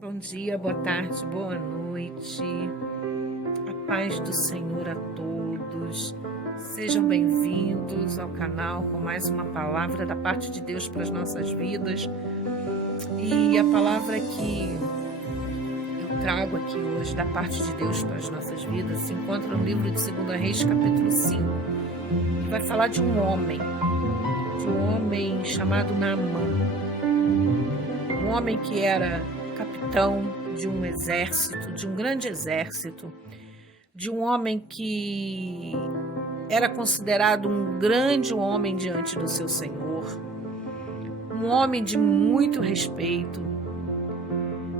Bom dia, boa tarde, boa noite. A paz do Senhor a todos. Sejam bem-vindos ao canal com mais uma palavra da parte de Deus para as nossas vidas. E a palavra que eu trago aqui hoje da parte de Deus para as nossas vidas se encontra no livro de 2 Reis, capítulo 5, que vai falar de um homem chamado Naamã. Um homem que era capitão de um exército, de um grande exército, de um homem que era considerado um grande homem diante do seu Senhor, um homem de muito respeito,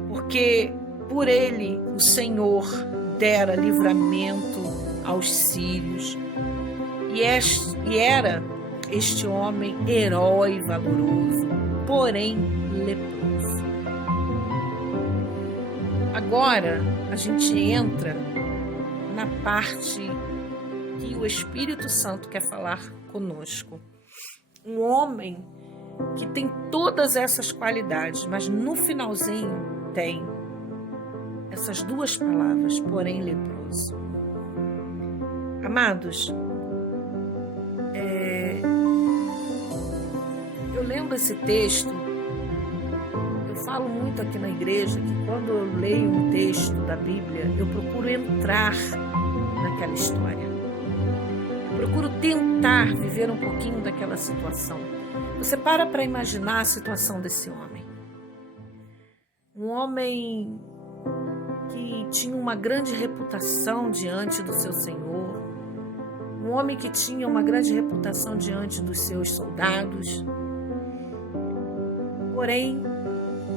porque por ele o Senhor dera livramento aos sírios, e era este homem herói valoroso, porém leproso. Agora a gente entra na parte que o Espírito Santo quer falar conosco. Um homem que tem todas essas qualidades, mas no finalzinho tem essas duas palavras, porém leproso. Amados, eu lendo esse texto, eu falo muito aqui na igreja que quando eu leio um texto da Bíblia, eu procuro entrar naquela história. Eu procuro tentar viver um pouquinho daquela situação. Você para imaginar a situação desse homem. Um homem que tinha uma grande reputação diante do seu Senhor. Um homem que tinha uma grande reputação diante dos seus soldados. Porém,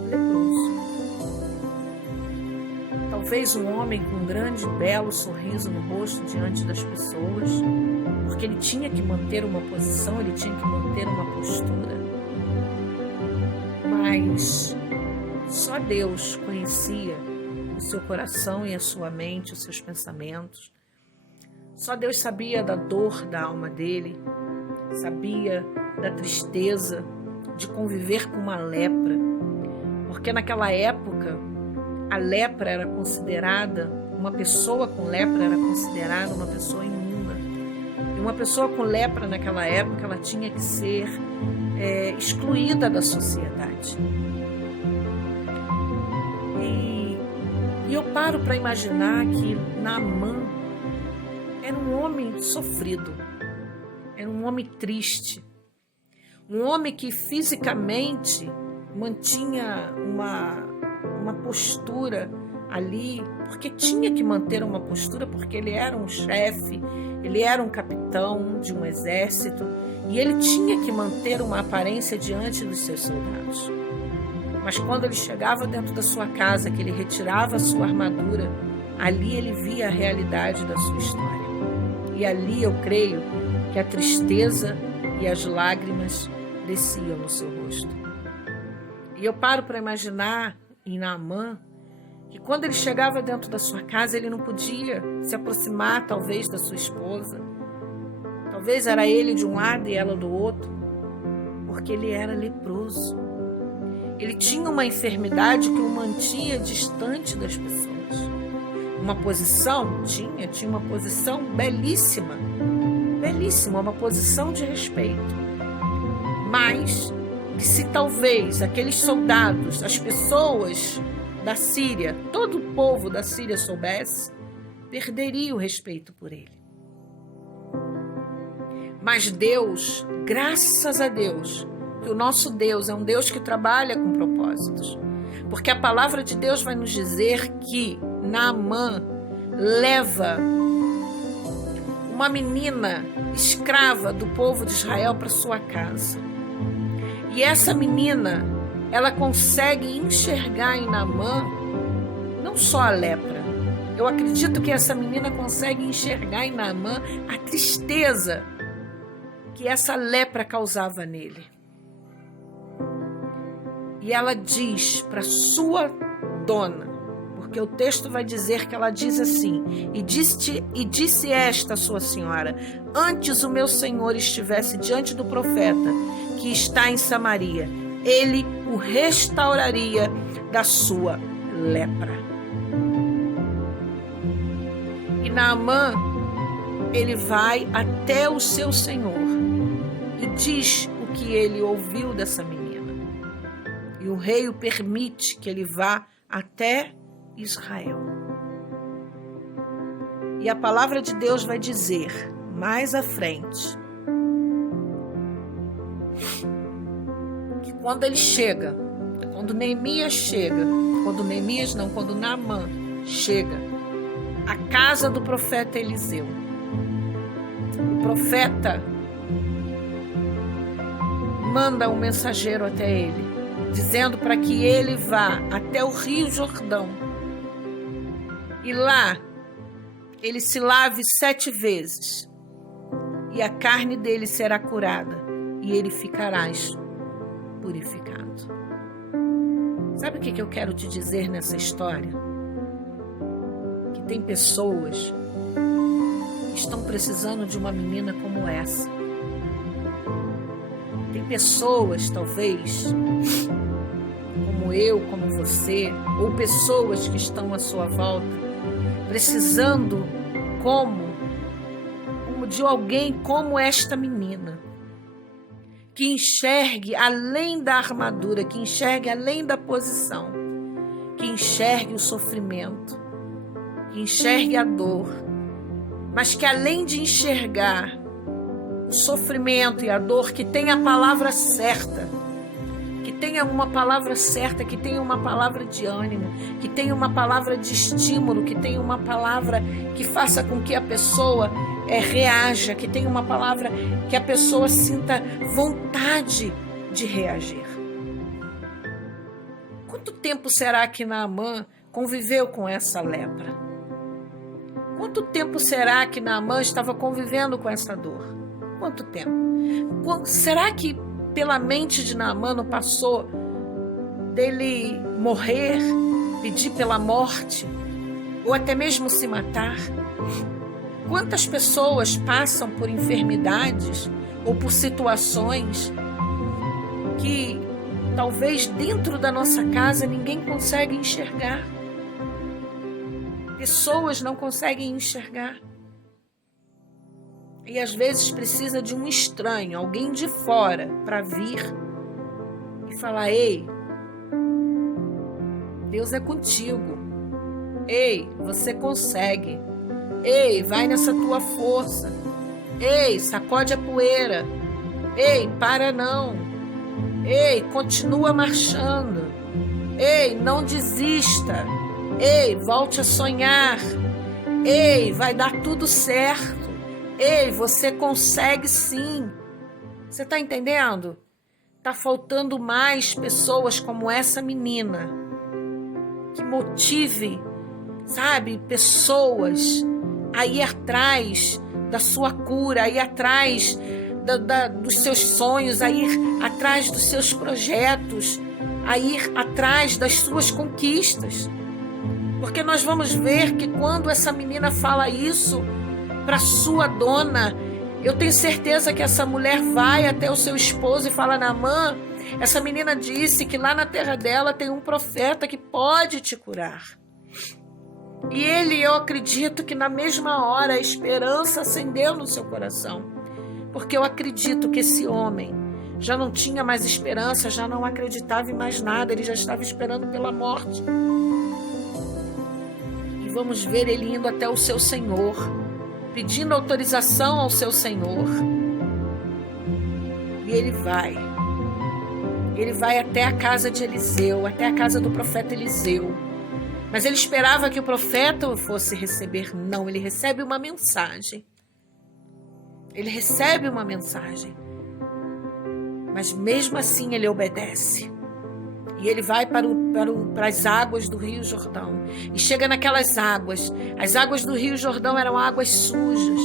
leproso. Talvez um homem com um grande, belo sorriso no rosto diante das pessoas, porque ele tinha que manter uma posição, ele tinha que manter uma postura. Mas só Deus conhecia o seu coração e a sua mente, os seus pensamentos. Só Deus sabia da dor da alma dele, sabia da tristeza de conviver com uma lepra, porque naquela época a lepra era considerada, uma pessoa com lepra era considerada uma pessoa imunda. E uma pessoa com lepra naquela época, ela tinha que ser excluída da sociedade. E eu paro para imaginar que Naamã era um homem sofrido, era um homem triste, um homem que fisicamente mantinha uma postura ali, porque tinha que manter uma postura, porque ele era um chefe, ele era um capitão de um exército, e ele tinha que manter uma aparência diante dos seus soldados. Mas quando ele chegava dentro da sua casa, que ele retirava a sua armadura, ali ele via a realidade da sua história. E ali eu creio que a tristeza e as lágrimas desciam no seu rosto. E eu paro para imaginar em Naamã que quando ele chegava dentro da sua casa, ele não podia se aproximar talvez da sua esposa. Talvez era ele de um lado e ela do outro, porque ele era leproso. Ele tinha uma enfermidade que o mantinha distante das pessoas. Uma posição? Tinha uma posição belíssima, uma posição de respeito. Mas que se talvez aqueles soldados, as pessoas da Síria, todo o povo da Síria soubesse, perderia o respeito por ele. Mas Deus, graças a Deus, que o nosso Deus é um Deus que trabalha com propósitos. Porque a palavra de Deus vai nos dizer que Naamã leva uma menina escrava do povo de Israel para sua casa. E essa menina, ela consegue enxergar em Naamã não só a lepra. Eu acredito que essa menina consegue enxergar em Naamã a tristeza que essa lepra causava nele. E ela diz para sua dona, porque o texto vai dizer que ela diz assim: e disse esta sua senhora, antes o meu senhor estivesse diante do profeta que está em Samaria, ele o restauraria da sua lepra. E Naamã, ele vai até o seu senhor e diz o que ele ouviu dessa menina. E o rei o permite que ele vá até Israel. E a palavra de Deus vai dizer mais à frente que quando ele chega, quando Naamã chega à casa do profeta Eliseu, o profeta manda um mensageiro até ele, dizendo para que ele vá até o Rio Jordão e lá ele se lave 7 vezes e a carne dele será curada e ele ficará purificado. Sabe o que eu quero te dizer nessa história? Que tem pessoas que estão precisando de uma menina como essa. Tem pessoas, talvez, como eu, como você, ou pessoas que estão à sua volta, precisando de alguém como esta menina, que enxergue além da armadura, que enxergue além da posição, que enxergue o sofrimento, que enxergue a dor, mas que além de enxergar o sofrimento e a dor, que tenha a palavra certa, que tenha uma palavra certa, que tenha uma palavra de ânimo, que tenha uma palavra de estímulo, que tenha uma palavra que faça com que a pessoa reaja, que tenha uma palavra que a pessoa sinta vontade de reagir. Quanto tempo será que Naamã conviveu com essa lepra? Quanto tempo será que Naamã estava convivendo com essa dor? Quanto tempo? Será que pela mente de Naamã não passou dele morrer, pedir pela morte, ou até mesmo se matar? Quantas pessoas passam por enfermidades ou por situações que talvez dentro da nossa casa ninguém consegue enxergar? Pessoas não conseguem enxergar. E às vezes precisa de um estranho, alguém de fora, para vir e falar: ei, Deus é contigo. Ei, você consegue. Ei, vai nessa tua força. Ei, sacode a poeira. Ei, para não. Ei, continua marchando. Ei, não desista. Ei, volte a sonhar. Ei, vai dar tudo certo. Ei, você consegue sim. Você está entendendo? Está faltando mais pessoas como essa menina que motive, sabe, pessoas a ir atrás da sua cura, a ir atrás dos seus sonhos, a ir atrás dos seus projetos, a ir atrás das suas conquistas. Porque nós vamos ver que quando essa menina fala isso para sua dona, eu tenho certeza que essa mulher vai até o seu esposo e fala: Naamã, essa menina disse que lá na terra dela tem um profeta que pode te curar. E eu acredito que na mesma hora a esperança acendeu no seu coração, porque eu acredito que esse homem já não tinha mais esperança, já não acreditava em mais nada, ele já estava esperando pela morte. E vamos ver ele indo até o seu Senhor, pedindo autorização ao seu Senhor. E ele vai até a casa de Eliseu, até a casa do profeta Eliseu. Mas ele esperava que o profeta o fosse receber. Não, ele recebe uma mensagem. Ele recebe uma mensagem. Mas mesmo assim ele obedece. E ele vai para as águas do Rio Jordão. E chega naquelas águas. As águas do Rio Jordão eram águas sujas.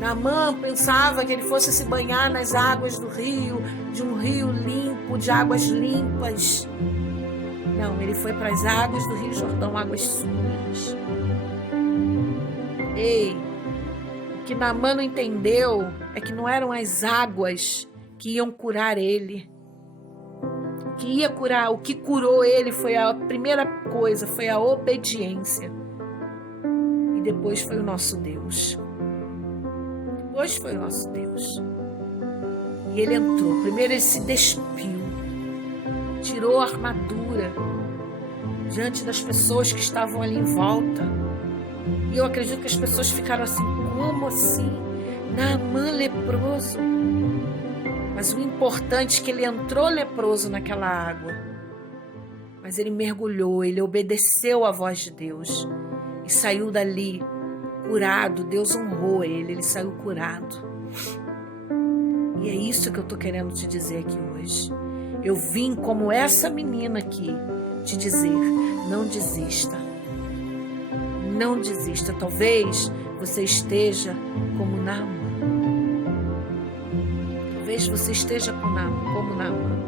Naamã pensava que ele fosse se banhar nas águas do rio, de um rio limpo, de águas limpas. Não, ele foi para as águas do Rio Jordão, águas sujas. Ei, o que Naamã não entendeu é que não eram as águas que iam curar ele. que ia curar, o que curou ele foi a primeira coisa, foi a obediência. E depois foi o nosso Deus. Depois foi o nosso Deus. E ele entrou. Primeiro ele se despiu, tirou a armadura diante das pessoas que estavam ali em volta. E eu acredito que as pessoas ficaram assim, como assim? Naamã leproso. Mas o importante é que ele entrou leproso naquela água. Mas ele mergulhou, ele obedeceu à voz de Deus. E saiu dali curado. Deus honrou ele saiu curado. E é isso que eu estou querendo te dizer aqui hoje. Eu vim como essa menina aqui te dizer, não desista. Não desista. Talvez você esteja como Naamã. Talvez você esteja como Naamã.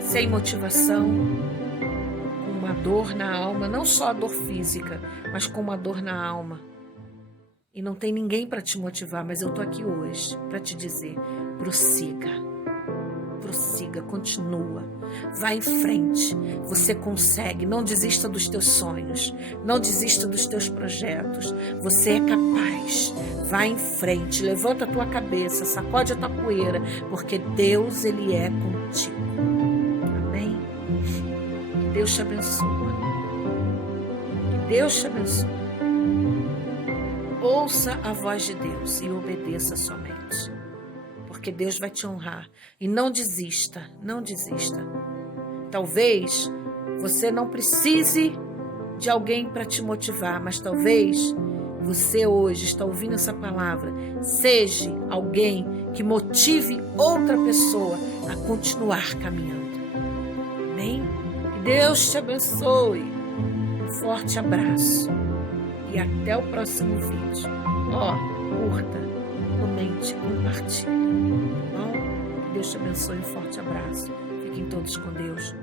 Sem motivação, com uma dor na alma, não só a dor física, mas com uma dor na alma. E não tem ninguém para te motivar, mas eu estou aqui hoje para te dizer, prossiga, continua, vá em frente, você consegue, não desista dos teus sonhos, não desista dos teus projetos, você é capaz, vá em frente, levanta a tua cabeça, sacode a tua poeira, porque Deus, Ele é contigo, amém? Que Deus te abençoe, que Deus te abençoe. Ouça a voz de Deus e obedeça somente, porque Deus vai te honrar. E não desista, não desista. Talvez você não precise de alguém para te motivar, mas talvez você hoje está ouvindo essa palavra, seja alguém que motive outra pessoa a continuar caminhando. Amém? Que Deus te abençoe. Um forte abraço. E até o próximo vídeo. Curta, comente, compartilhe. Tá bom? Que Deus te abençoe. Um forte abraço. Fiquem todos com Deus.